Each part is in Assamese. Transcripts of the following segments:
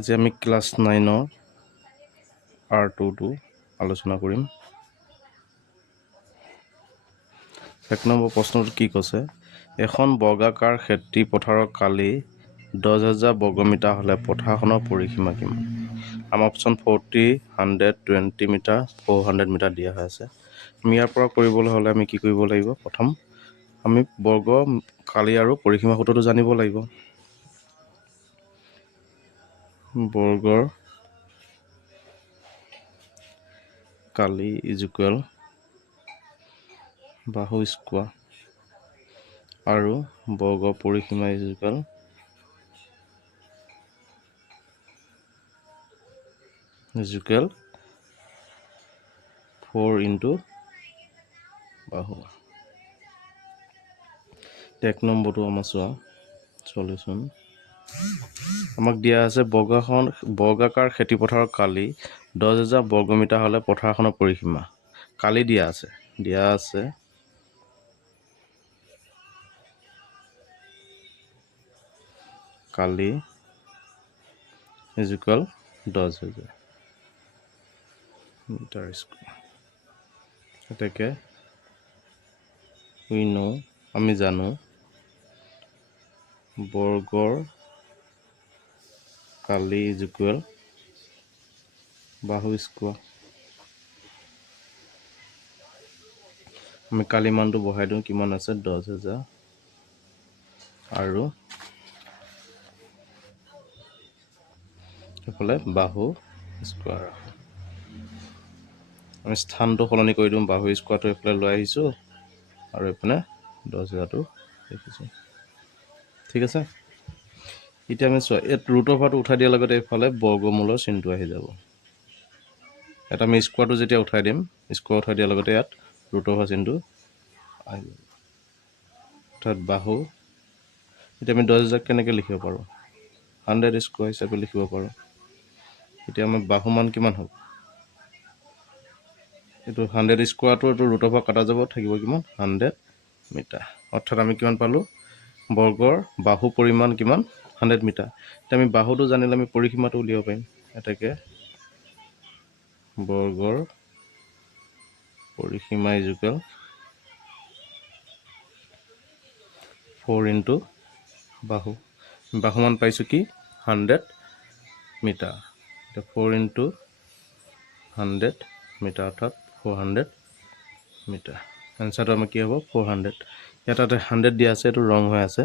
আজি আমি ক্লাছ 9 R2 আলোচনা কৰিম। 1 নম্বৰ প্ৰশ্নটো কি কৈছে? এখন বৰ্গাকাৰ খেতি পথাৰৰ কালি 10,000 বৰ্গমিটাৰ হ'লে পথাৰখনৰ পৰিসীমা কিমান? আমাৰ অপশ্যন 40, 100, 20 মিটাৰ, 400 মিটাৰ দিয়া হৈ আছে। আমি ইয়াৰ পৰা কৰিবলৈ হ'লে আমি কি কৰিব লাগিব? প্ৰথম আমি বৰ্গ কালি আৰু পৰিসীমা সূত্ৰটো জানিব লাগিব। বৰ্গৰ কালি ইজুকুৱেল বাহু স্কোৱাৰ আৰু বৰ্গ পৰিসীমা ইজুকুৱেল ইজুকুৱেল 4 ইনটু বাহু। 1 নম্বৰটো আমাৰ চোৱা সলিউশ্যন। আমাক দিয়া আছে বৰ্গাকাৰ খেতিপথাৰৰ কালি 10,000 বৰ্গমিটাৰ হ'লে পথাৰখনৰ পৰিসীমা। কালি দিয়া আছে কালি ইজুকুৱেল 10,000 মিটাৰ স্কোৱাৰ। এতেকে আমি জানো বৰ্গৰ কালি ইজুকুৱেল বাহু স্কোৱাৰ। আমি কালি মানটো বহাই দিওঁ, কিমান আছে? 10,000 আৰু এইফালে বাহু স্কোৱাৰ। আমি স্থানটো সলনি কৰি দিওঁ, বাহু স্কোৱাৰটো এইফালে লৈ আহিছোঁ আৰু এইপিনে 10,000টো দেখিছোঁ। ঠিক আছে। এতিয়া আমি চোৱা, ইয়াত ৰুট অভাৰটো উঠাই দিয়াৰ লগতে এইফালে বৰ্গমূলৰ চিনটো আহি যাব। ইয়াত আমি স্কোৱাৰটো যেতিয়া উঠাই দিম, স্কোৱাৰ উঠাই দিয়াৰ লগতে ইয়াত ৰুট অভাৰ চিনটো আহি যাব। অৰ্থাৎ বাহু, এতিয়া আমি 10,000 কেনেকৈ লিখিব পাৰোঁ? 100 স্কোৱাৰ হিচাপে লিখিব পাৰোঁ। এতিয়া আমাৰ বাহু মান কিমান হ'ব? এইটো 100 স্কোৱাৰটো এইটো ৰুট অভাৰ কাটা যাব, থাকিব কিমান? 100 মিটাৰ। অৰ্থাৎ আমি কিমান পালোঁ? বৰ্গৰ বাহু পৰিমাণ কিমান? 100 মিটাৰ। এতিয়া আমি বাহুটো জানিলে আমি পৰিসীমাটো উলিয়াব পাৰিম। এটাকে বৰ্গৰ পৰিসীমা ইজুকুৱেল 4 ইনটু বাহু। বাহু মান পাইছোঁ কি? 100 মিটাৰ। এতিয়া 4 ইনটু 100 মিটাৰ অৰ্থাৎ 400 মিটাৰ। এনচাৰটো আমাৰ কি হ'ব? 400। ইয়াত 100 দিয়া আছে, এইটো ৰং হৈ আছে।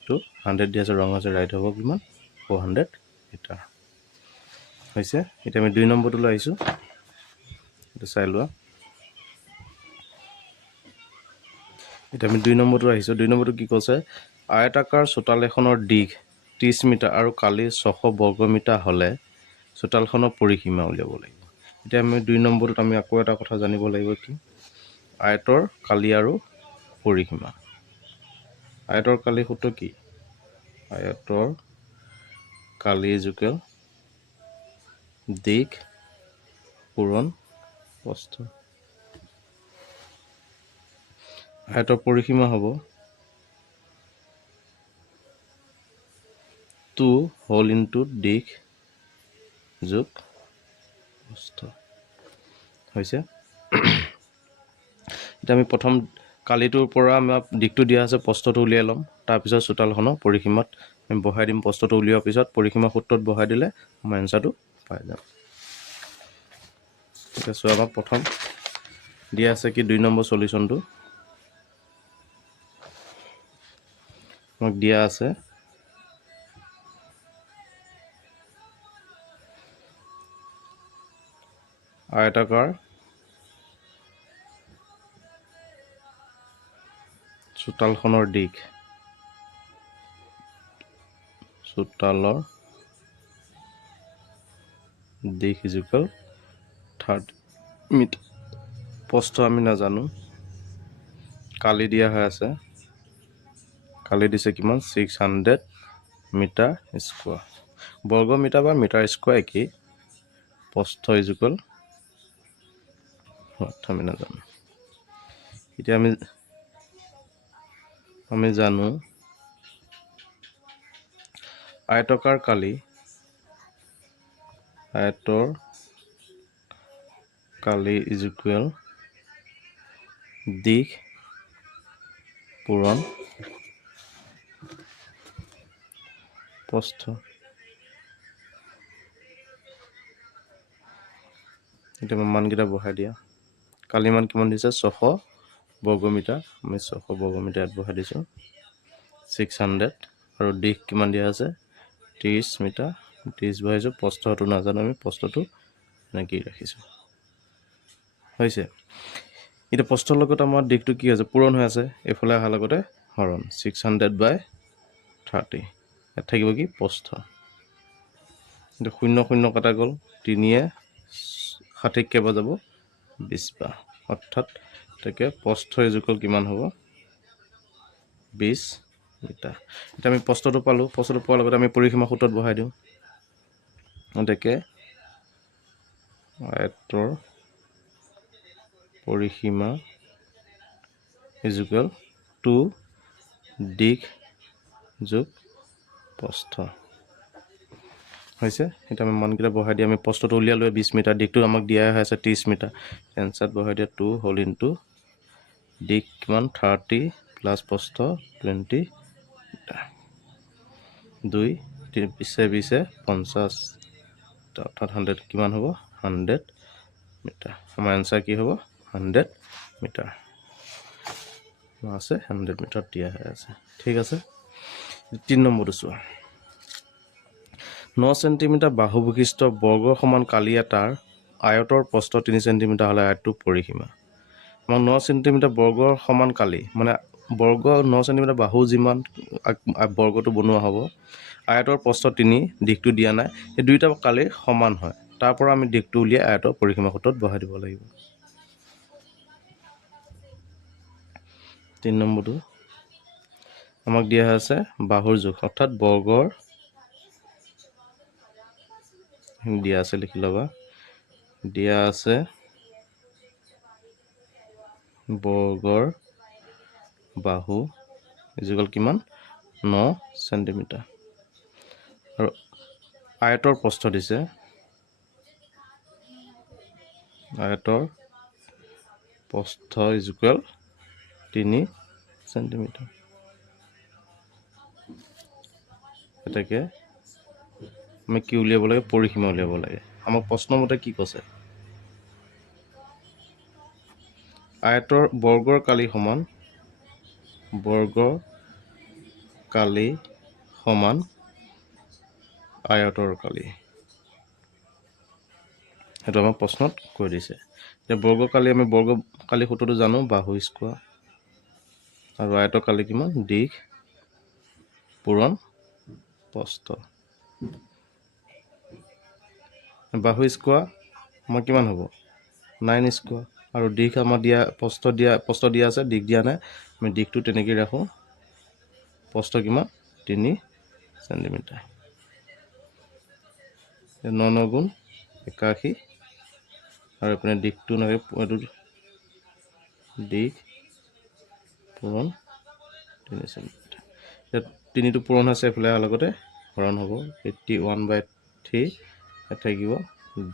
এইটো 100 দিয়া আছে, ৰং আছে, ৰাইট হ'ব কিমান? 400 মিটাৰ হৈছে। এতিয়া আমি 2 নম্বৰটোলৈ আহিছোঁ, এইটো চাই লোৱা। এতিয়া আমি 2 নম্বৰটো আহিছোঁ। 2 নম্বৰটো কি কৈছে? আয়তাকাৰ চোতাল এখনৰ দিশ 30 মিটাৰ আৰু কালি 600 বৰ্গমিটাৰ হ'লে চোতালখনৰ পৰিসীমা উলিয়াব লাগিব। এতিয়া আমি 2 নম্বৰটোত আমি আকৌ এটা কথা জানিব লাগিব, কি? আয়তৰ কালি আৰু পৰিসীমা। আয়তৰ কালি সূত্ৰ কি? আয়তৰ কালি ইজুকুৱেল দিশ পূৰণ প্ৰস্থ। আয়তৰ পৰিসীমা হ'ব 2 হোল ইনটু দিশ যোগ প্ৰস্থ হৈছে। এতিয়া আমি প্ৰথম কালিটোৰ পৰা আমাক দিশটো দিয়া আছে, প্ৰস্থটো উলিয়াই ল'ম। তাৰপিছত চোতালখনৰ পৰিসীমাত আমি বহাই দিম। প্ৰস্থটো উলিওৱাৰ পিছত পৰিসীমা সূত্ৰত বহাই দিলে আমাৰ এনচাৰটো পাই যাম। ঠিক আছে, আমাক প্ৰথম দিয়া আছে কি? 2 নম্বৰ সলিউশ্যনটো আমাক দিয়া আছে আয়তাকাৰ চোতালখনৰ দিশ, চোতালৰ দিশ ইজুকুৱেল 30 মিটাৰ। প্ৰস্থ আমি নাজানো, কালি দিয়া হৈ আছে। কালি দিছে কিমান? 600 মিটাৰ স্কোৱাৰ। বৰ্গ মিটাৰ বা মিটাৰ স্কোৱাৰ একেই। প্ৰস্থ ইজুকুৱেল আমি নাজানো। এতিয়া আমি জানো আয়তকাৰ কালি আয়তৰ কালি ইজ ইকুৱেল দিশ পূৰণ প্ৰস্থ। এতিয়া মই মানকেইটা বহাই দিয়া। কালি মান কিমান দিছে 600 বৰ্গমিটাৰ, আমি 600 বৰ্গমিটাৰ ইয়াত বহাই দিছোঁ 600, আৰু দিশ কিমান দিয়া আছে 30 মিটাৰ, 30 বহাইছোঁ। প্ৰস্থটো নাজানো আমি, প্ৰস্থটো এনেকেই ৰাখিছোঁ হৈছে। এতিয়া প্ৰস্থৰ লগত আমাৰ দিশটো কি আছে পূৰণ হৈ আছে, এইফালে অহাৰ লগতে হৰণ 600/30, ইয়াত থাকিব কি প্ৰস্থ। এতিয়া 0 0 কটা গ'ল, 3য়ে 60 কেইবাৰ যাব 20 বাৰ, অৰ্থাৎ তাকে প্ৰস্থ ইজুকল কিমান হ'ব 20 মিটাৰ। এতিয়া আমি প্ৰস্থটো পালোঁ, প্ৰস্থটো পোৱাৰ লগতে আমি পৰিসীমা সূত্ৰত বহাই দিওঁ। গতিকে আয়তৰ পৰিসীমা ইজুকল 2 দিশ যোগ প্ৰস্থ হৈছে। এতিয়া আমি মানকেইটা বহাই দি আমি প্ৰস্থটো উলিয়ালোঁ 20 মিটাৰ, দিশটো আমাক দিয়া হৈ আছে 30 মিটাৰ। এনচাৰত বহাই দিয়া 2 হোল ইনটু দিশ কিমান 30 প্লাছ প্ৰস্থ 20 মিটাৰ, 2 3 20 50, অৰ্থাৎ 100 কিমান হ'ব 100 মিটাৰ। আমাৰ এনচাৰ কি হ'ব 100 মিটাৰ আছে, 100 মিটাৰ দিয়া হৈ আছে। ঠিক আছে, 3 নম্বৰটো চোৱা। 9 চেণ্টিমিটাৰ বাহু বিশিষ্ট বৰ্গৰ সমান কালি এটাৰ আয়তৰ প্ৰস্থ 3 চেণ্টিমিটাৰ হ'লে আয়তটোৰ পৰিসীমা। আমাৰ 9 চেণ্টিমিটাৰ বৰ্গৰ সমান কালি, মানে বৰ্গ 9 চেণ্টিমিটাৰ বাহু যিমান বৰ্গটো বনোৱা হ'ব, আয়তৰ প্ৰস্থ 3, দিশটো দিয়া নাই, এই দুইটা কালিৰ সমান হয়। তাৰ পৰা আমি দিশটো উলিয়াই আয়তৰ পৰিসীমা সূত্ৰত বহাই দিব লাগিব। 3 নম্বৰটো আমাক দিয়া আছে বাহুৰ জোখ, অৰ্থাৎ বৰ্গৰ দিয়া আছে, লিখি ল'বা, দিয়া আছে বৰ্গৰ বাহু ইজুকল কিমান 9 চেণ্টিমিটাৰ, আৰু আয়তৰ প্ৰস্থ দিছে, আয়তৰ প্ৰস্থ ইজুকল 3 চেণ্টিমিটাৰ। এটাকে আমি কি উলিয়াব লাগে পৰিসীমা উলিয়াব লাগে। আমাক প্ৰশ্নমতে কি কৈছে আয়তৰ বৰ্গৰ কালি সমান, বৰ্গৰ কালি সমান আয়তৰ কালি, সেইটো আমাক প্ৰশ্নত কৈ দিছে। এতিয়া বৰ্গ কালি, আমি বৰ্গ কালি সূত্ৰটো জানো, বাহু স্কোৱাৰ, আৰু আয়তৰ কালি কিমান দিশ পূৰণ প্ৰস্থ। বাহু স্কোৱাৰ আমাৰ কিমান হ'ব 9 স্কোৱাৰ, আৰু দিশ আমাৰ দিয়া প্ৰস্থ দিয়া আছে, দিশ দিয়া নাই, আমি দিশটো তেনেকৈ ৰাখোঁ, প্ৰস্থ কিমান 3 চেণ্টিমিটাৰ, 9 9 গুণ 81, আৰু এইপিনে দিশটো নালাগে, এইটো দিশ পূৰণ 3 চেণ্টিমিটাৰ। এতিয়া 3টো পূৰণ হৈছে, এইফালে অহাৰ লগতে হৰণ হ'ব 81/3, থাকিব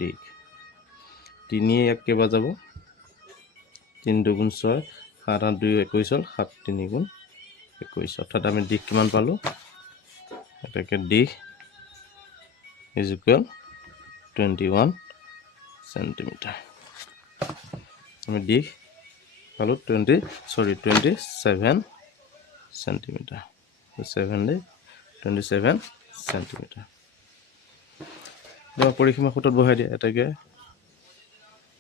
দিশ। 3 ইয়াক কেইবাৰ যাব 3 2 গুণ 6, 7 8 2 21 হ'ল, 7 3 গুণ 21, অৰ্থাৎ আমি দিশ কিমান পালোঁ, এটাকে দিশ ইজুকুৱেল 21 চেণ্টিমিটাৰ। আমি দিশ পালোঁ 27 চেণ্টিমিটাৰ, 27 চেণ্টিমিটাৰ। পৰিসীমা সূত্ৰত বহাই দিয়া, এটাকে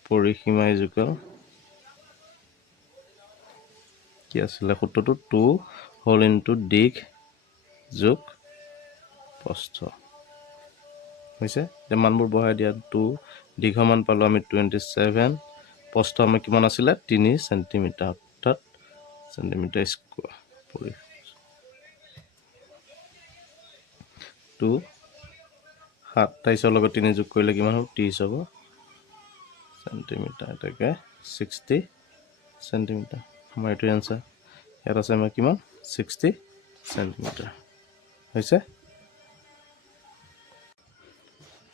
পৰিসীমা ইজুকুৱেল কি আছিলে সূত্ৰটো 2 হোল ইনটু দিশ যোগ প্ৰস্থ হৈছে। এতিয়া মানবোৰ বহাই দিয়া, 2 দীঘৰ মান পালোঁ আমি 27, প্ৰস্থ আমাৰ কিমান আছিলে 3 চেণ্টিমিটাৰ, অৰ্থাৎ চেণ্টিমিটাৰ স্কোৱাৰ, 2 27 লগত 3 যোগ কৰিলে কিমান হ'ব 30 হ'ব চেণ্টিমিটাৰ, এটাকে 60 চেণ্টিমিটাৰ। আমাৰ এইটো এনচাৰ, ইয়াত আছে আমাৰ কিমান 60 চেণ্টিমিটাৰ হৈছে।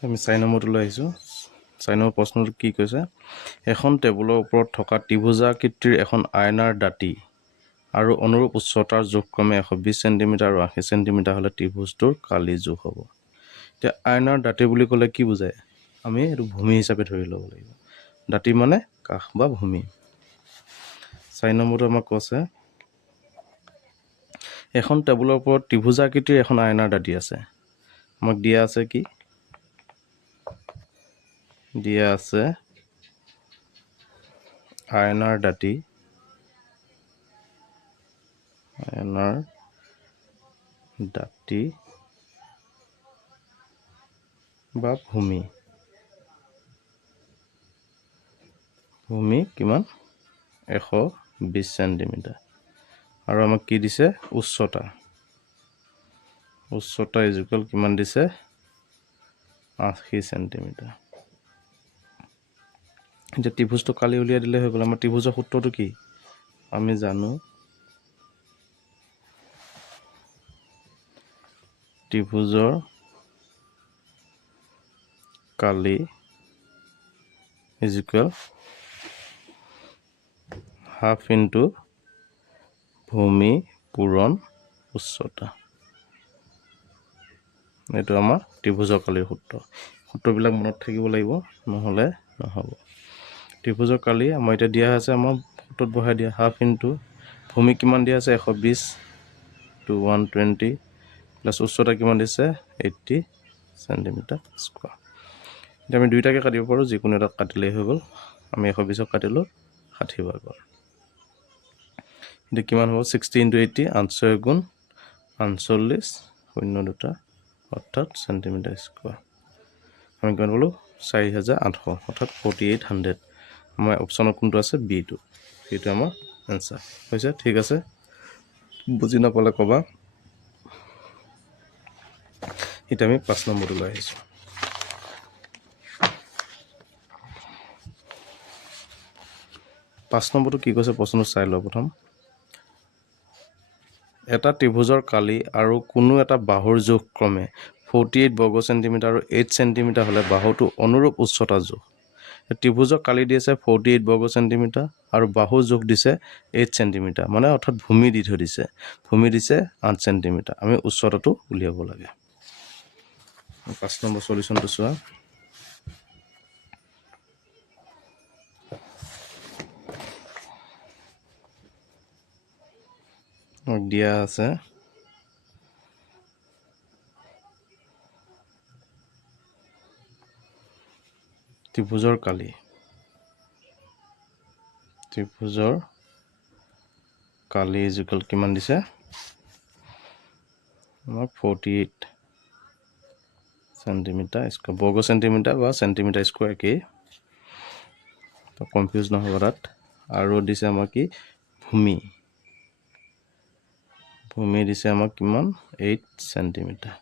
আমি 4 নম্বৰটোলৈ আহিছোঁ 4 নম্বৰ প্ৰশ্নটো কি কৈছে এখন টেবুলৰ ওপৰত থকা ত্ৰিভুজাকৃতিৰ এখন আইনাৰ দাঁতি আৰু অনুৰূপ উচ্চতাৰ জোখক্ৰমে 120 চেণ্টিমিটাৰ আৰু 80 চেণ্টিমিটাৰ হ'লে ত্ৰিভুজটোৰ কালি জোখ হ'ব এতিয়া আইনাৰ দাঁতি বুলি ক'লে কি বুজায় আমি এইটো ভূমি হিচাপে ধৰি ল'ব লাগিব দাঁতি মানে কাষ বা ভূমি 4 নম্বৰটো আমাক কৈছে এখন টেবুলৰ ওপৰত ত্ৰিভুজাকৃতিৰ এখন আইনাৰ দাঁতি আছে আমাক দিয়া আছে কি দিয়া আছে আইনাৰ দাঁতি বা ভূমি কিমান 120 চেণ্টিমিটাৰ আৰু আমাক কি দিছে উচ্চতা ইজুকেল কিমান দিছে 80 চেণ্টিমিটাৰ এতিয়া ত্ৰিভুজটো কালি উলিয়াই দিলে হৈ গ'ল আমাৰ ত্ৰিভুজৰ সূত্ৰটো কি আমি জানো ত্ৰিভুজৰ কালি ইজুকেল হাফ ইনটু ভূমি পূৰণ উচ্চতা এইটো আমাৰ ত্ৰিভুজৰ কালিৰ সূত্ৰবিলাক মনত থাকিব লাগিব নহ'লে নহ'ব ত্ৰিভুজৰ কালি আমাৰ এতিয়া দিয়া আছে আমাৰ সূত্ৰত বহাই দিয়া হাফ ইনটু ভূমি কিমান দিয়া আছে 120 to 120 প্লাছ উচ্চতা কিমান দিছে 80 চেণ্টিমিটাৰ স্কোৱাৰ এতিয়া আমি দুইটাকে কাটিব পাৰোঁ যিকোনো এটা কাটিলেই হৈ গ'ল আমি 120ক কাটিলোঁ 60 বাৰ গ'ল এতিয়া কিমান হ'ব 60 into 80 8 গুণ 48 শূন্য দুটা অৰ্থাৎ চেণ্টিমিটাৰ স্কোৱাৰ আমি কিমান পালোঁ 4800 অৰ্থাৎ 4800 আমাৰ অপশ্যনত কোনটো আছে বিটো সেইটো আমাৰ এনচাৰ হৈছে ঠিক আছে বুজি নাপালে ক'বা এতিয়া আমি 5 নম্বৰটোলৈ আহিছোঁ 5 নম্বৰটো কি কৈছে প্ৰশ্নটো চাই লওঁ প্ৰথম এটা ত্ৰিভুজৰ কালি আৰু কোনো এটা বাহুৰ জোখ ক্ৰমে 48 বৰ্গ চেণ্টিমিটাৰ আৰু 8 চেণ্টিমিটাৰ হ'লে বাহুটো অনুৰূপ উচ্চতা জোখ ত্ৰিভুজৰ কালি দিছে 48 বৰ্গ চেণ্টিমিটাৰ আৰু বাহুৰ জোখ দিছে 8 চেণ্টিমিটাৰ মানে অৰ্থাৎ ভূমি দি থৈ দিছে ভূমি দিছে 8 চেণ্টিমিটাৰ আমি উচ্চতাটো উলিয়াব লাগে 5 নম্বৰ সলিউশনটো চোৱা দিয়া আছে ত্ৰিভুজৰ কালি ইজুকেল কিমান দিছে আমাক 48 চেণ্টিমিটাৰ স্কোৱাৰ বৰ্গ চেণ্টিমিটাৰ বা চেণ্টিমিটাৰ স্কোৱাৰ একেই তো কনফিউজ নহ'ব তাত আৰু দিছে আমাক কি ভূমি দিছে আমাক কিমান 8 চেণ্টিমিটাৰ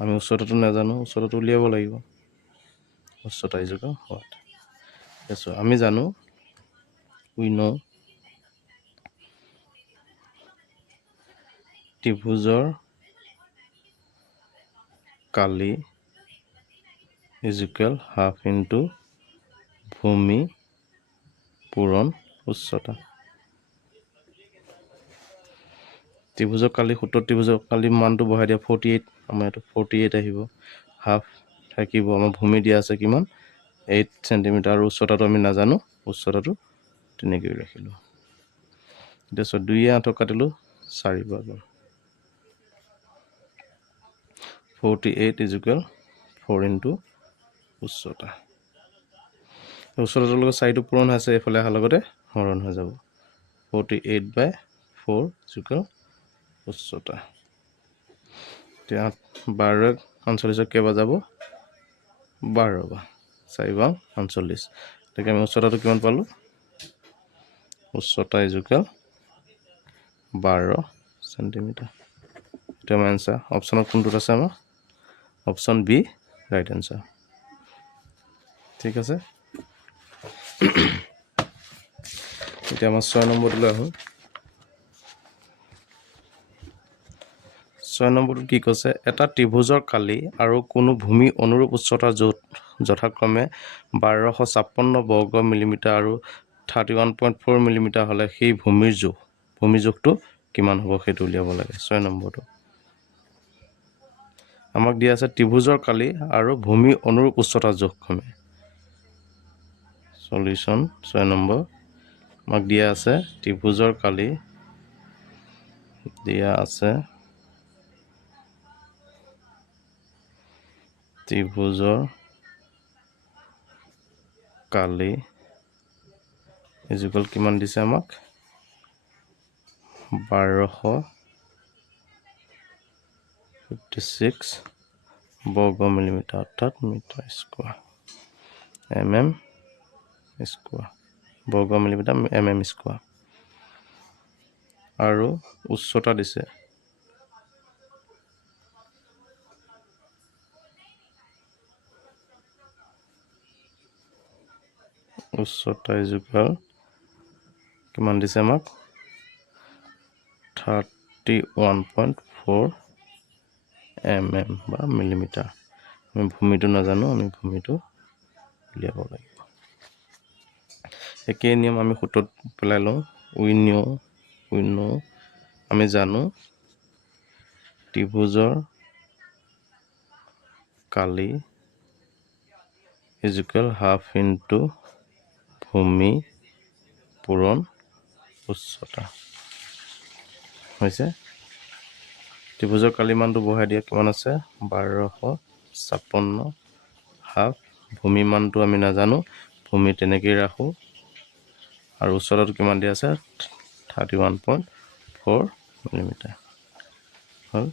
আমি উচ্চতাটো নাজানো উচ্চতাটো উলিয়াব লাগিব উচ্চতা ইজুকেল হোৱাট এছো আমি জানো উই নো ত্ৰিভুজৰ কালি ইজুকেল হাফ ইনটু ভূমি পূৰণ উচ্চতা ত্ৰিভুজৰ কালি সূত্ৰত ত্ৰিভুজৰ কালি মানটো বহাই দিয়া 48 আমাৰ এইটো 48 আহিব হাফ থাকিব আমাৰ ভূমি দিয়া আছে কিমান 8 চেণ্টিমিটাৰ আৰু উচ্চতাটো আমি নাজানো উচ্চতাটো তেনেকৈ ৰাখিলোঁ এতিয়া 2 8 কাটিলোঁ 4 বাৰ গ'ল 48 ইজুকেল 4 ইনটু উচ্চতাটোৰ লগত 4টো পূৰণ হৈছে এইফালে অহাৰ লগতে হৰণ হৈ যাব 48/4 ইজুকেল উচ্চতা এতিয়া 12 48 কেইবাৰ যাব 12 বাৰ 4 বাৰ 48 গতিকে আমি উচ্চতাটো কিমান পালোঁ উচ্চতা ইজুকেল 12 চেণ্টিমিটাৰ এটা আমাৰ এনচাৰ অপশ্যনত কোনটোত আছে আমাৰ অপশ্যন বি ৰাইট এনচাৰ ঠিক আছে এতিয়া আমাৰ 6 নম্বৰটোলৈ আহোঁ 6 নম্বৰটোত কি কৈছে, এটা ত্ৰিভুজৰ কালি আৰু কোনো ভূমি অনুৰূপ উচ্চতা যথাক্ৰমে 1256 বৰ্গ মিলিমিটাৰ আৰু 31.4 মিলিমিটাৰ হ'লে সেই ভূমিৰ জোখটো কিমান হ'ব সেইটো উলিয়াব লাগে। 6 নম্বৰটো আমাক দিয়া আছে ত্ৰিভুজৰ কালি আৰু ভূমি অনুৰূপ উচ্চতা জোখক্ৰমে। সলিউশ্যন 6 নম্বৰ আমাক দিয়া আছে ত্ৰিভুজৰ কালি দিয়া আছে ত্ৰিভুজৰ কালি ইজুকেল কিমান দিছে আমাক 1256 বৰ্গ মিলিমিটাৰ অৰ্থাৎ মিটাৰ স্কোৱাৰ mm স্কোৱাৰ বৰ্গ মিলিমিটাৰ mm স্কোৱাৰ আৰু উচ্চতা দিছে উচ্চতা ইজুকেল কিমান দিছে আমাক 31.4 mm বা মিলিমিটাৰ। আমি ভূমিটো নাজানো, আমি ভূমিটো উলিয়াব লাগিব। একেই নিয়ম আমি সূত্ৰত পেলাই লওঁ। উই নো আমি জানো ত্ৰিভুজৰ কালি ইজুকেল হাফ ইনটু ভূমি পূৰণ উচ্চতা হৈছে। ত্ৰিভুজৰ কালি মানটো বহাই দিয়া কিমান আছে 1256 হাফ ভূমি মানটো আমি নাজানো, ভূমি তেনেকেই ৰাখোঁ আৰু উচ্চতাটো কিমান দিয়া আছে 31.4 মিলিমিটাৰ হ'ল।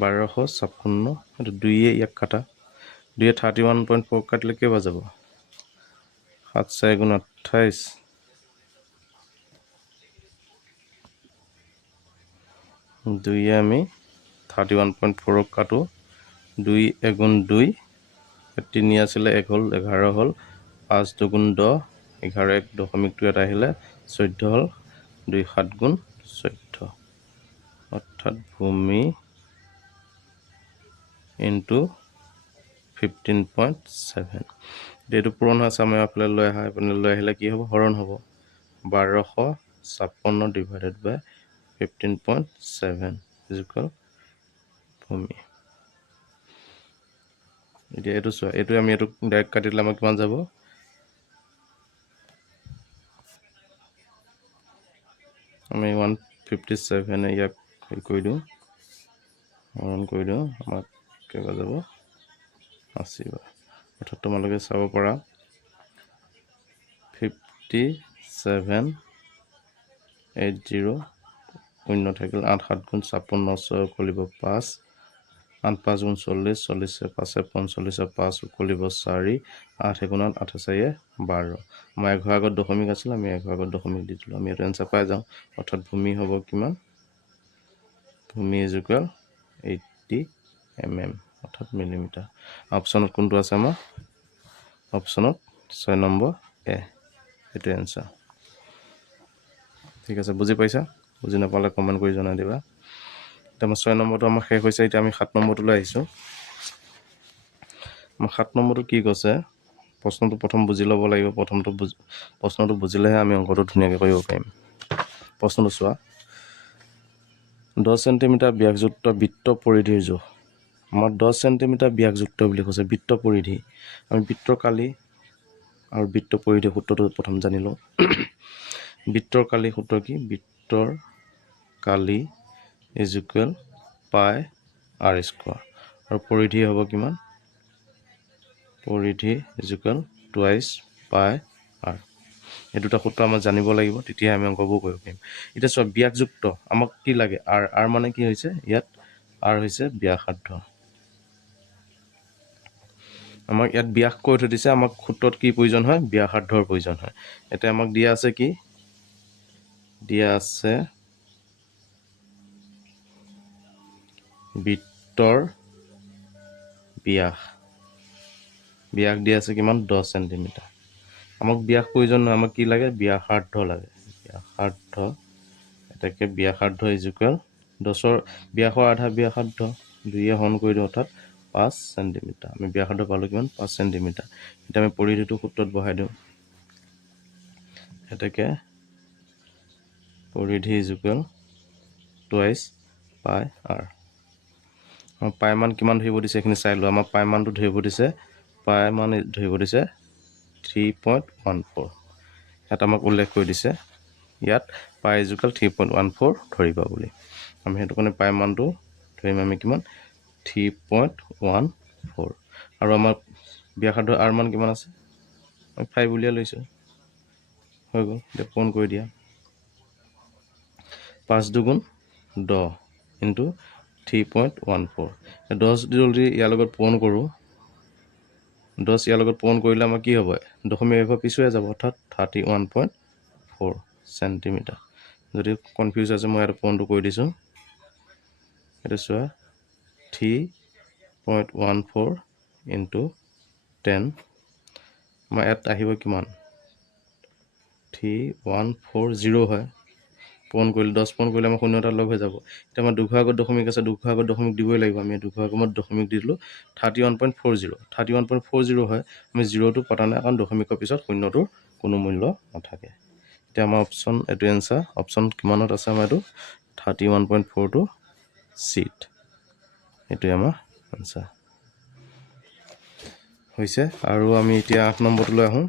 1256 এইটো 2 ইয়াক কাটা 2 31.4 কাটিলে কেইবা যাব 7 4 গুণ 28 2 আমি 31.4 কাটো 2 এগুণ 2 3 আছিলে 1 হ'ল 11 হ'ল 5 দুগুণ 10 11 1 দশমিকটো এটা আহিলে 14 হ'ল 2 7 গুণ 14 অৰ্থাৎ ভূমি ইনটু 15.7 এইটো পূৰণ হৈ আছে। আমি এইফালে লৈ আহিলে কি হ'ব হৰণ হ'ব 1256 ডিভাইডেড বাই 15.7 ইজুকেল ভূমি। এতিয়া এইটো চোৱা, এইটো আমি এইটো ডাইৰেক্ট কাটি দিলে আমাক কিমান যাব আমি 157 ইয়াক হেৰি কৰি দিওঁ হৰণ কৰি দিওঁ আমাক কেইবা যাব 80 বাৰ। অৰ্থাৎ তোমালোকে চাব পাৰা 5780 শূন্য থাকিল 8 7 গুণ 56 6 উকলিব 5 8 5 গুণ 40 40 5 45 5 উকলিব 4 8 গুণ 8 8 4 12 আমাৰ 11 আগত দশমিক আছিল, আমি 11 আগত দশমিক দি দিলোঁ, আমি এইটো এনচাৰ পাই যাওঁ। অৰ্থাৎ ভূমি হ'ব কিমান ভূমি ইজুকেল 80 mm অৰ্থাৎ মিলিমিটাৰ। অপশ্যনত কোনটো আছে আমাৰ অপশ্যনত 6 নম্বৰ এ এইটো এনচাৰ। ঠিক আছে, বুজি পাইছা? বুজি নাপালে কমেণ্ট কৰি জনাই দিবা। এতিয়া আমাৰ 6 নম্বৰটো আমাৰ শেষ হৈছে। এতিয়া আমি 7 নম্বৰটোলৈ আহিছোঁ। আমাৰ 7 নম্বৰটো কি কৈছে প্ৰশ্নটো প্ৰথম বুজি ল'ব লাগিব। প্ৰশ্নটো বুজিলেহে আমি অংকটো ধুনীয়াকৈ কৰিব পাৰিম। প্ৰশ্নটো চোৱা 10 চেণ্টিমিটাৰ ব্যাসযুক্ত বৃত্ত পৰিধিৰ জোখ। আমাৰ 10 চেণ্টিমিটাৰ ব্যাসযুক্ত বুলি কৈছে বৃত্ত পৰিধি। আমি বৃত্তৰ কালি আৰু বৃত্ত পৰিধি সূত্ৰটো প্ৰথম জানি লওঁ। বৃত্তৰ কালি সূত্ৰ কি বৃত্তৰ কালি ইজুকেল পাই আৰ স্কোৱাৰ আৰু পৰিধি হ'ব কিমান পৰিধি ইজুকেল টুৱাইচ পাই আৰ। এই দুটা সূত্ৰ আমাক জানিব লাগিব, তেতিয়াহে আমি অংকবোৰ কৰিব পাৰিম। এতিয়া চোৱা ব্যাসযুক্ত আমাক কি লাগে আৰ মানে কি হৈছে ইয়াত আৰ হৈছে ব্যাসাৰ্ধ। আমাক ইয়াত ব্যাস কৈ থৈ দিছে, আমাক সূত্ৰত কি প্ৰয়োজন হয় ব্যাসাৰ্ধৰ প্ৰয়োজন হয়। এতিয়া আমাক দিয়া আছে কি দিয়া আছে বৃত্তৰ ব্যাস দিয়া আছে কিমান 10 চেণ্টিমিটাৰ। আমাক ব্যাস প্ৰয়োজন নহয়, আমাক কি লাগে ব্যাসাৰ্ধ লাগে। ব্যাসাৰ্ধ এটাকে ব্যাসাৰ্ধ ইজুকেল 10ৰ ব্যাসৰ আধা ব্যাসাৰ্ধ 2 হৰণ কৰি দিওঁ অৰ্থাৎ 5 চেণ্টিমিটাৰ আমি ব্যাসাৰ্ধ পালোঁ কিমান 5 চেণ্টিমিটাৰ এতিয়া আমি পৰিধিটো সূত্ৰত বহাই দিওঁ এতেকে পৰিধি ইকুৱেল টুৱাইচ পাই r আমাৰ পাই মান কিমান ধৰিব দিছে এইখিনি চাই লওঁ আমাৰ পাই মানটো ধৰিব দিছে পাই মান ধৰিব দিছে 3.14 ইয়াত আমাক উল্লেখ কৰি দিছে ইয়াত পাই ইকুৱেল 3.14 ধৰিবা বুলি আমি সেইটো কাৰণে পাই মানটো ধৰিম আমি কিমান 3.14 আৰু আমাৰ ব্যাসাৰ্ধ r মান কিমান আছে আমি 5 উলিয়াই লৈছোঁ হৈ গ'ল এতিয়া পূৰণ কৰি দিয়া 5 দুগুণ 10 ইনটু 3.14 10 যদি ইয়াৰ লগত পূৰণ কৰোঁ 10 ইয়াৰ লগত পূৰণ কৰিলে আমাৰ কি হ'ব দশমিক এঘৰ পিছুৱাই যাব অৰ্থাৎ 31.4 চেণ্টিমিটাৰ যদি কনফিউজ আছে মই ইয়াত পূৰণটো কৰি দিছোঁ এইটো চোৱা 3.14 ইনটু 10 আমাৰ ইয়াত আহিব কিমান 3140 হয় পূৰণ কৰিলে 10 পূৰণ কৰিলে আমাৰ 0 এটা লগ হৈ যাব এতিয়া আমাৰ দুঘৰ আগত দশমিক আছে দুঘৰ আগত দশমিক দিবই লাগিব আমি দুঘৰ আগত দশমিক দি দিলোঁ 31.40 হয় আমি 0টো পতা নাই কাৰণ দশমিকৰ পিছত 0টোৰ কোনো মূল্য নাথাকে এতিয়া আমাৰ অপশ্যন এইটো এনচাৰ অপশ্যন কিমানত আছে আমাৰ এইটো 31.4টো চিট এইটোৱে আমাৰ এনচাৰ হৈছে আৰু আমি এতিয়া 8 নম্বৰটোলৈ আহোঁ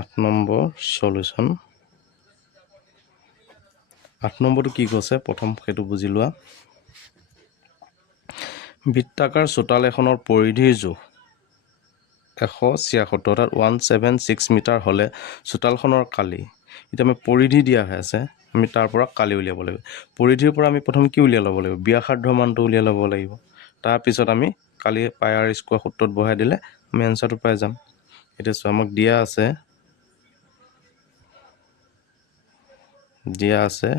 8 নম্বৰ সলিউশ্যন 8 নম্বৰটো কি কৈছে প্ৰথম সেইটো বুজি লোৱা বৃত্তাকাৰ চোতাল এখনৰ পৰিধিৰ জোখ 176 অৰ্থাৎ 176 মিটাৰ হ'লে চোতালখনৰ কালি এতিয়া আমি পৰিধি দিয়া হৈ আছে আমি তাৰ পৰা কালি উলিয়াব লাগিব পৰিধিৰ পৰা আমি প্ৰথম কি উলিয়াই ল'ব লাগিব ব্যাসাৰ্ধ মানটো উলিয়াই ল'ব লাগিব তাৰপিছত আমি কালি পাই r স্কোৱাৰ সূত্ৰত বহাই দিলে আমি এনচাৰটো পাই যাম এতিয়া চোৱা আমাক দিয়া আছে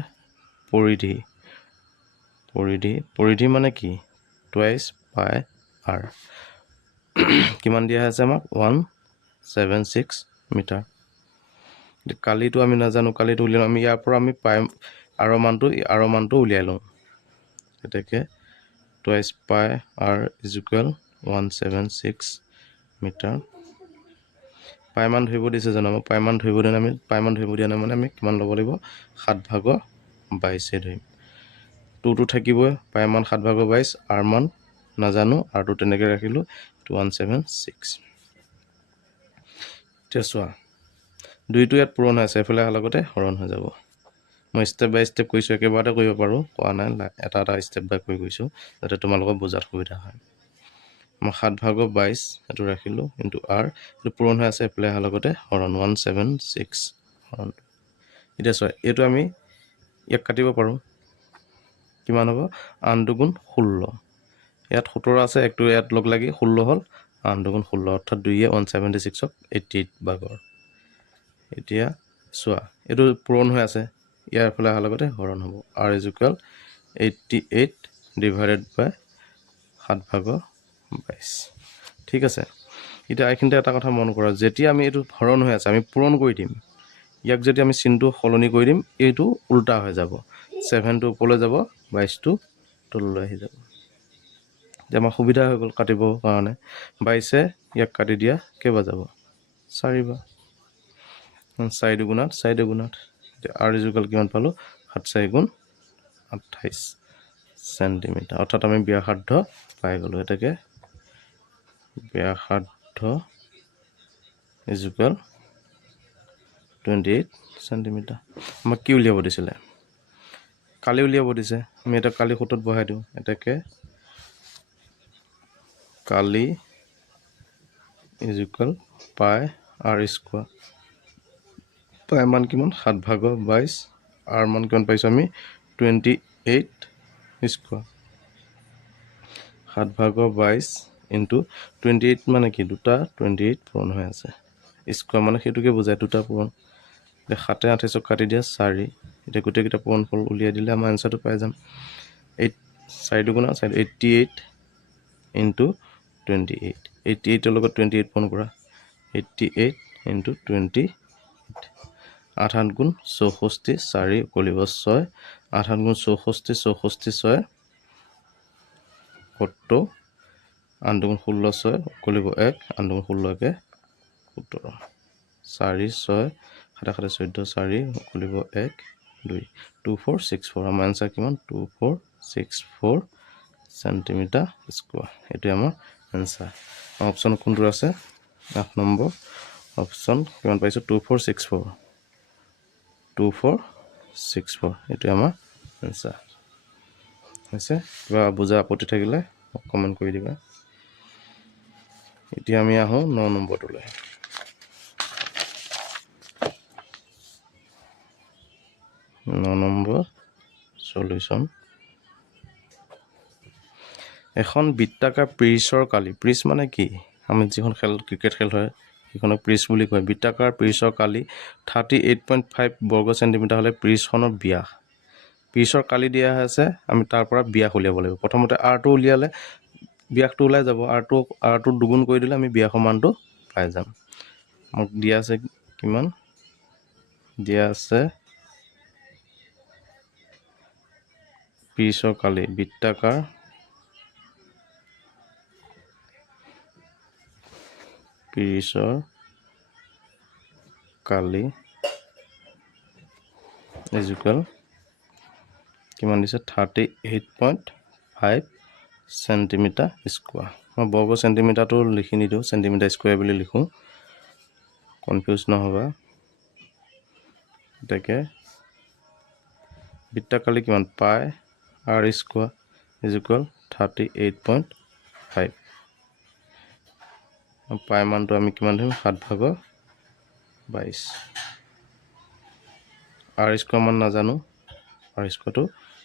পৰিধি মানে কি টুৱাইচ পাই r কিমান দিয়া আছে আমাক 176 মিটাৰ কালিটো আমি নাজানো কালিটো উলিয়াম আমি ইয়াৰ পৰা আমি পাই r মানটো উলিয়াই লওঁ এতেকে টুৱাইচ পাই r ইকুৱেল 176 মিটাৰ পাই মান ধৰিব দিছে জানো আমাক পাই মান ধৰিব দিয়া নাই মানে আমি কিমান ল'ব লাগিব 7/22 ধৰিম 2টো থাকিবই পাই মান 7/22 r মান নাজানো rটো তেনেকৈ ৰাখিলোঁ 176 এতিয়া চোৱা 2টো ইয়াত পূৰণ হৈ আছে এফালে লগতে হৰণ হৈ যাব মই ষ্টেপ বাই ষ্টেপ কৈছোঁ একেবাৰতে কৰিব পাৰোঁ কোৱা নাই এটা ষ্টেপ বাই কৈছোঁ যাতে তোমালোকৰ বুজাত সুবিধা হয় মই 7/22 এইটো ৰাখিলোঁ ইনটু r এইটো পূৰণ হৈ আছে এফালে লগতে হৰণ 176 হৰণ এতিয়া চোৱা এইটো আমি ইয়াক কাটিব পাৰোঁ কিমান হ'ব 8 দুগুণ 16 ইয়াত 17 আছে একটো ইয়াত লগ লাগি 16 হ'ল 8 দুগুণ 16 অৰ্থাৎ 2য়ে 176ক 88 ভাগৰ এতিয়া চোৱা এইটো পূৰণ হৈ আছে ইয়াৰ ফালে অহাৰ লগতে হৰণ হ'ব r ইকুৱেল 88 ডিভাইডেড বাই 7/22 ঠিক আছে এতিয়া এইখিনিতে এটা কথা মন কৰা যেতিয়া আমি এইটো হৰণ হৈ আছে আমি পূৰণ কৰি দিম ইয়াক যদি আমি চিনটো সলনি কৰি দিম এইটো উল্টা হৈ যাব 7টো ওপৰলৈ যাব 22টো তললৈ আহি যাব এতিয়া আমাৰ সুবিধা হৈ গ'ল কাটিবৰ কাৰণে 22 ইয়াক কাটি দিয়া কেইবাৰ যাব 4 বাৰ 4 দুগুণাত এতিয়া r ইকুৱেল কিমান পালোঁ 7/4 গুণ 28 চেণ্টিমিটাৰ অৰ্থাৎ আমি ব্যাসাৰ্ধ পাই গ'লোঁ এটাকে ব্যাসাৰ্ধ ইকুৱেল 28 চেণ্টিমিটাৰ আমাক কি উলিয়াব দিছিলে কালি উলিয়াব দিছে আমি এটা কালি সূত্ৰত বহাই দিওঁ এটাকে কালি ইকুৱেল পাই r স্কোৱাৰ পাই মান কিমান 7/22 r মান কিমান পাইছোঁ আমি 28 স্কোৱাৰ 7/22 ইনটু 28 মানে কি দুটা 28 পূৰণ হৈ আছে স্কোৱাৰ মানে সেইটোকে বুজায় দুটা পূৰণ এতিয়া 7 28ক কাটি দিয়া 4 এতিয়া গোটেইকেইটা পূৰণ ফল উলিয়াই দিলে আমাৰ এনচাৰটো পাই যাম 4 দুগুণা 88 ইনটু 28 88ৰ লগত 28 পূৰণ কৰা 88 ইনটু 28 8 8 গুণ 64 4 উকলিব 6 8 8 গুণ 64 64 6 70 8 দুগুণ 16 6 উকলিব 1 8 দুগুণ 16 1 17 4 6 7 7 14 4 উকলিব 1 2 2464 আমাৰ এনসাৰ কিমান 2464 সেন্টিমিটাৰ স্কয়াৰ এটো আমাৰ এনসাৰ অপচন কোনটো আছে 8 নম্বৰ অপচন কিমান পাইছো 2464 2464 এটো আমাৰ এনসাৰ হৈছে কিবা বুজা আপত্তি থাকিলে কমেন্ট কৰি দিবা এতিয়া আমি আহো 9 নম্বৰটোলৈ 9 নম্বৰ সলিউশন এখন বৃত্তাকাৰ পিচৰ কালি পিচ মানে কি আমি যিখন খেল ক্ৰিকেট খেল হয় সেইখনক পিচ বুলি কয় বৃত্তাকাৰ পিচৰ কালি 38.5 বৰ্গ সেন্টিমিটাৰ হলে পিচখনৰ ব্যাস পিচৰ কালি দিয়া আছে আমি তাৰ পৰা ব্যাস উলিয়াব লাগিব প্ৰথমতে r2 উলিয়ালে ব্যাসটো ওলাই যাব r2 দুগুণ কৰি দিলে আমি ব্যাসৰ মানটো পাই যাম মোক দিয়া আছে কিমান দিয়া আছে পিচৰ কালি বৃত্তাকাৰ পিচৰ কালি ইকুয়াল কিমান দিছে 38.5 সেন্টিমিটাৰ স্কয়াৰ মই বৰ্গ সেন্টিমিটাৰটো লিখি নিদো সেন্টিমিটাৰ স্কয়াৰ বুলি লিখো কনফিউজ নহবা দেখে বৃত্তাকালি কিমান পাই r স্কয়াৰ ইকুয়াল 38.5 পাই মানটো আমি কিমান ধৰিম 7 ভাগৰ 22 r স্কয়াৰ মান নাজানো r স্কয়াৰটো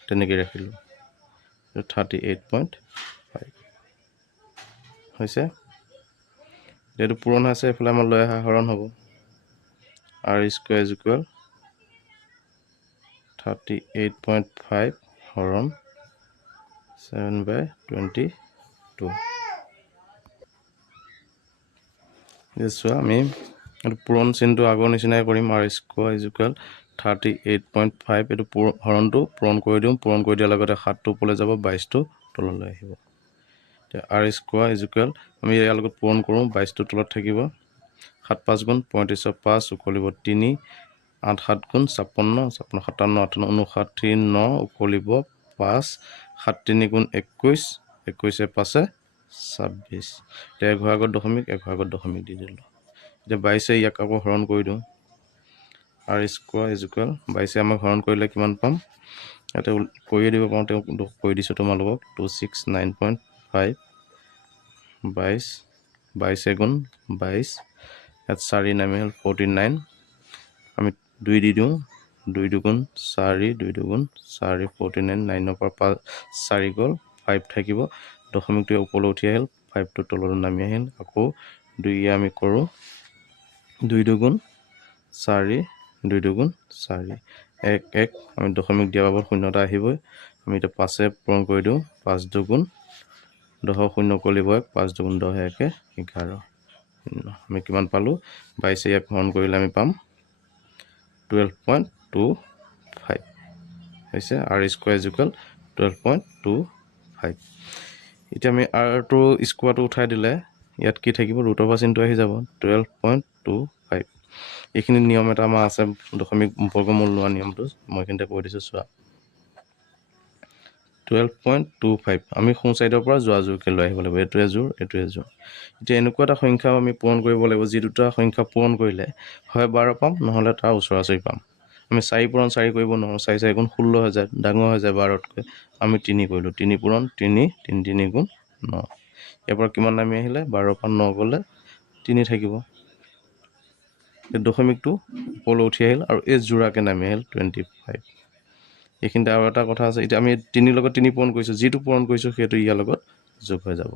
তেনেকৈ ৰাখিলো 38.5 হৈছে যেটো পূৰণ আছে এফালে আমাৰ লৈ আহা হৰণ হ'ব r স্কয়াৰ ইকুয়াল 38.5 হৰণ 7/22 যেছো আমি পূৰণ চিনটো আগৰ নিচিনাই কৰিম r স্কয়াৰ ইকুয়াল 38.5 এটো হৰণটো পূৰণ কৰি দিম পূৰণ কৰি দিয়াৰ লগতে 7 টো ওপৰলৈ যাব 22 টো তললৈ আহিব r স্কয়াৰ ইকুয়াল আমি ইয়াৰ লগত পূৰণ কৰো 22 টো তলত থাকিব 7 5 গুণ 35 5 উকলিব 3 8 7 গুণ 56 57 57 58 9 উকলিব 5 7 3 গুণ 21 21 5 26 এতিয়া 1 আগত দশমিক 1 আগত দশমিক দি দিলো এতিয়া 22 ইয়াক আকৌ হৰণ কৰি দিও r স্কয়াৰ ইকুয়াল 22 আমাক হৰণ কৰিলে কিমান পাম এটা কৈয়ে দিব পাওঁ তেওঁ কৈ দিছো তোমালোকক 269.5 22 22 গুণ 22 ইয়াত 4 নামি হল 49 আমি 2 দি দিও 2 দুগুণ 4 2 দুগুণ 4 49 9 পৰা 4 গল 5 থাকিব দশমিকটো ওপৰলৈ উঠি আহিল 5 টো তললৈ নামি আহিল আকৌ 2 আমি কৰো 2 দুগুণ 4 2 দুগুণ 4 1 1 আমি দশমিক দিয়া বাবদ শূন্যটা আহিবই আমি এটা 5 এ পূৰণ কৰি দিও 5 দুগুণ 10 শূন্য কলিব 5 দুগুণ 10 1 11 আমি কিমান পালো 22 ইয়াক হৰণ কৰিলে আমি পাম 12.25 হৈছে r স্কয়াৰ ইকুয়াল 12.25 এতিয়া আমি r টো স্কয়াৰটো উঠাই দিলে ইয়াত কি থাকিব ৰুট অভাৰ চিনটো আহি যাব 12.25 এইখিনি নিয়ম এটা আমাৰ আছে দশমিক বৰ্গমূল লোৱা নিয়মটো মই কিন্তে কৈ দিছো চোৱা 12.25 আমি সোঁ সাইডৰ পৰা যোৱা জোৰকে লৈ আহিব লাগিব এটোৱে জোৰ এতিয়া এনেকুৱা এটা সংখ্যা আমি পূৰণ কৰিব লাগিব যি দুটা সংখ্যা পূৰণ কৰিলে হয় 12 পাম নহলে তাৰ ওচৰা-ওচৰি পাম আমি 4 পূৰণ 4 কৰিব নোৱাৰো 4 4 গুণ 16 হৈ যায় ডাঙৰ হৈ যায় 12 তকৈ আমি 3 কৰিলো 3 পূৰণ 3 3 3 গুণ 9 ইয়াৰ পৰা কিমান নামি আহিলে 12 পৰা 9 গলে 3 থাকিব এই দশমিকটো ওপৰলৈ উঠি আহিল আৰু এই জোৰাকে নামি আহিল 25 এইখিনিতে আৰু এটা কথা আছে এতিয়া আমি 3 লগত 3 পূৰণ কৰিছো যেটো পূৰণ কৰিছো সেইটো ইয়াৰ লগত যোগ হৈ যাব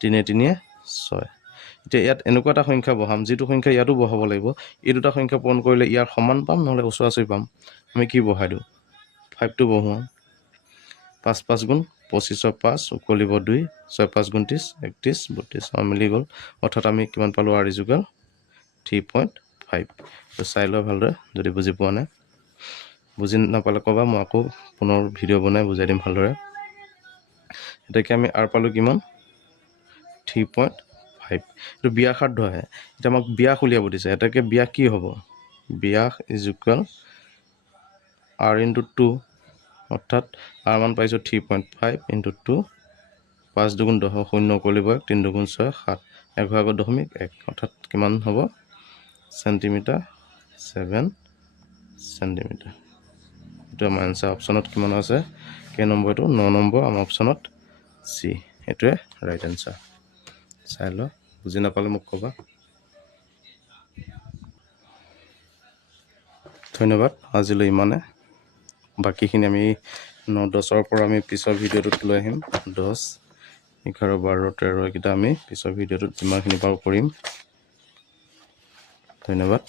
3 3 6 এতিয়া ইয়াত এনেকুৱা এটা সংখ্যা বহাম যেটো সংখ্যা ইয়াতো বহাব লাগিব এই দুটা সংখ্যা পূৰণ কৰিলে ইয়াৰ সমান পাম নহলে ওচৰা-ওচৰি পাম আমি কি বহাই দিও 5 টো বহাও 5 5 গুণ 25 5 উকলিব 2 6 5 গুণ 30 31 32 মিলি গল অৰ্থাৎ আমি কিমান পালো r ইকুয়াল 3.5 3.5 তো চাই লোৱা ভালদৰে যদি বুজি পোৱা নাই বুজি নাপালে ক'বা মই আকৌ পুনৰ ভিডিঅ' বনাই বুজাই দিম ভালদৰে এটাকে আমি আৰ পালোঁ কিমান 3.5 এইটো ব্যাসাৰ্ধ আহে এতিয়া আমাক ব্যাস উলিয়াব দিছে এটাকে ব্যাস কি হ'ব ব্যাস ইজ ইকুৱেল r ইনটু 2 অৰ্থাৎ r মান পাইছোঁ 3.5 ইনটু 2 5 দুগুণ 10 শূন্য কৰিলে 3 দুগুণ 6 7 11.1 অৰ্থাৎ কিমান হ'ব সেন্টিমিটাৰ 7 সেন্টিমিটাৰ এইটো আমাৰ আনসাৰ অপশ্যনত কিমান আছে কে নম্বৰটো 9 নম্বৰ আমাৰ অপশ্যনত চি এইটোৱে ৰাইট আনসাৰ চাই ল বুজি নাপালে মোক ক'বা ধন্যবাদ আজিলৈ ইমানে বাকীখিনি আমি 9-10ৰ পৰা আমি পিছৰ ভিডিঅ'টোত লৈ আহিম 10 11 12 13 এইকেইটা আমি পিছৰ ভিডিঅ'টোত যিমানখিনি পাৰোঁ কৰিম ধন্যবাদ